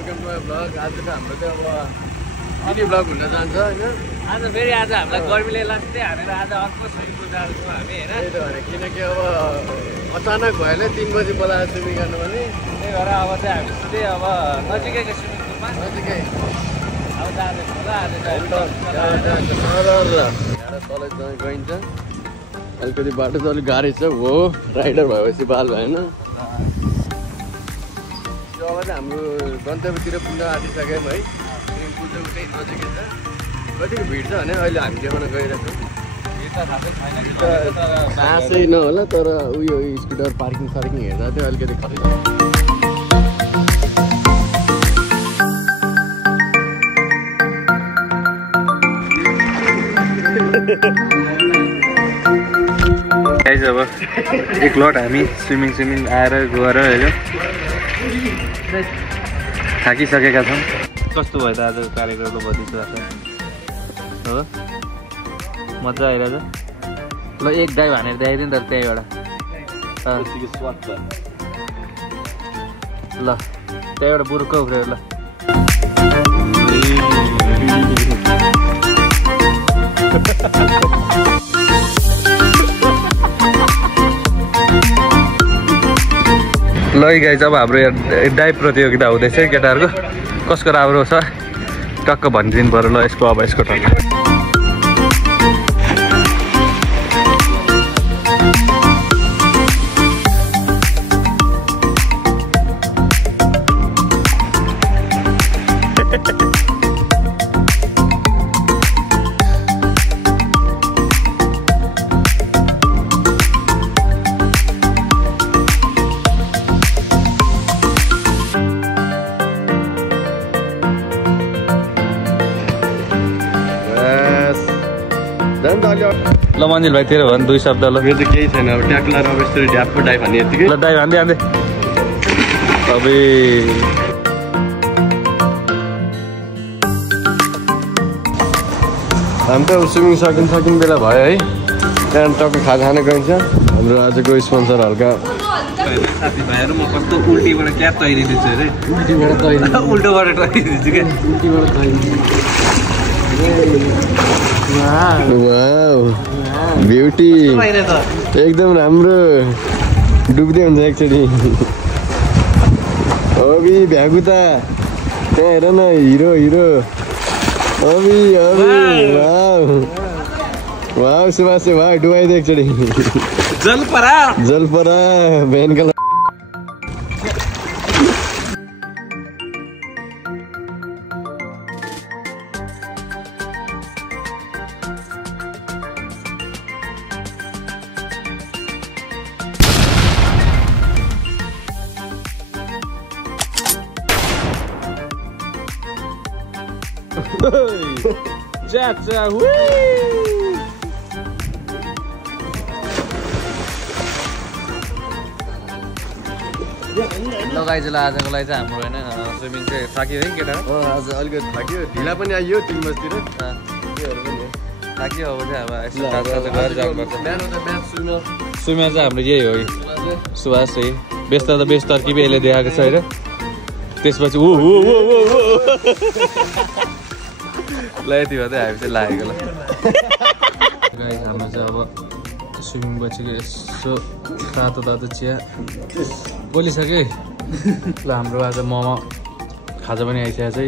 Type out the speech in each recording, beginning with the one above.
Welcome to my blog. आज त हाम्रो चाहिँ अब मिनी ब्लग हुन जान्छ होइन। आज फेरि आज हामीलाई गर्मीले लाग्दै हानेर आज अर्को स्विमिङ पुल जान्छौँ हामी होइन। त्यही त भने किनकि अब अचानक भएन 3 बजी बोलाएर स्विमिङ गर्नु पनि, त्यही भएर अब चाहिँ हामी सिधै अब नजिकैको स्विमिङ पुलमा नजिकै अब जाँदैछौँ ल। आज चाहिँ तल गइन्छ। अलिकति बाटो चाहिँ अलिक गाह्रो छ हो, राइडर भएपछि बाल भएन। त्यो अब चाहिँ हाम्रो गन्तव्यतिर पुग्न आँटिसक्यौँ है। स्विमिङ पुल चाहिँ उतै नजिकै छ। कतिको भिड छ भने अहिले हामी देखाउन गइरहेको छौँ। खासै नहोला तर उयो स्कुटर पार्किङ हेर्दा चाहिँ अलिकति खतरा छ। अब एक लट हामी स्विमिङ आएर गएर होइन थाकिसकेका छौँ। कस्तो भयो त आजको कार्यक्रम भनिदिन्छु हो, मजा आइरहेछ। ल एक डाइभ हानेर देखाइदिउँ नि त त्यहीँबाट। ल त्यहीँबाट बुरुक्क उफ्रेर ल। ल गाइस अब हाम्रो डाइभ प्रतियोगिता हुँदैछ केटाहरूको। कसको राम्रो छ टक्क भनिदिनु पर्यो ल। यसको अब यसको टक्क ल मन्जिल भाइ तेरो भन् 2 शब्द ल। मेरो त केही छैन अब ट्याक्लर अब यस्तो ड्यापको डाइभ हान्ने यतिकै ल डाइभ हान्दै अब हामी त स्विमिङ सकिन बेला भयो है। त्यहाँदेखि टक्कै खाजा खान गइन्छ। हाम्रो आजको स्पोन्सर हल्का साथीभाइहरू म कस्तो उल्टीबाट क्या तैरिदिन्छु अरे। उल्टोबाट तैरिदिन्छु क्या। ब्युटी एकदम राम्रो डुब्दै हुन्छ एकचोटि। अभि भ्यागुता त्यहाँ हेर न, हिरो अभि वाउ सुभाष वाउ डुबाइदियो एकचोटि। जलपरा भेनका लगाइजला आजको लागि चाहिँ हाम्रो होइन स्विमिङ चाहिँ थाक्यो है केटा। आज अलिकति थाक्यो, ढिला पनि आइयो 3 बजीतिर। थाक्यो अब चाहिँ अब यसो गएर जानुपर्छ। स्विमर चाहिँ हाम्रो यही हो सुभाष चाहिँ। व्यस्त त व्यस्त तर्किपै यसले देखाएको छ होइन। त्यसपछि ल यति भए चाहिँ हामी चाहिँ लागेको ल। गाइस हाम्रो चाहिँ अब स्विमिङ बसेको यसो तातो चिया बोलिसकेँ ल। हाम्रो आज मोमो खाजा पनि आइसकेको छ है।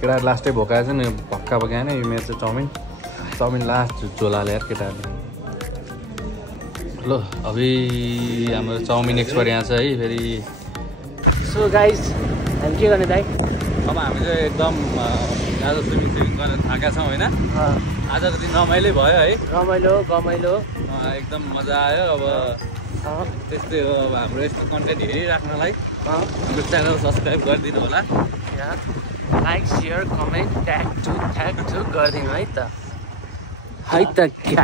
केटाहरू लास्टै भोकाएको छ नि, भक्का भएन। यो मेरो चाहिँ चाउमिन लास्ट झोलाले यार केटाहरूले। ल अभि हाम्रो चाउमिन एक्सपर्ट यहाँ छ है फेरि। सो गाइस हामी के गर्ने दाइ? अब हामी चाहिँ एकदम आज स्विमिङ गरेर थाकेका छौँ होइन। आजको दिन रमाइलो भयो है। रमाइलो एकदम मजा आयो। अब त्यस्तै हो। अब हाम्रो यस्तो कन्टेन्ट हेरिराख्नलाई हाम्रो च्यानल सब्सक्राइब गरिदिनु होला। लाइक सेयर कमेन्ट ट्याग टु गरिदिनु है त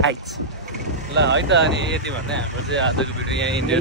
गाइस। ल है त अनि यति भन्दै हाम्रो चाहिँ आजको भिडियो यहाँ इन्डिया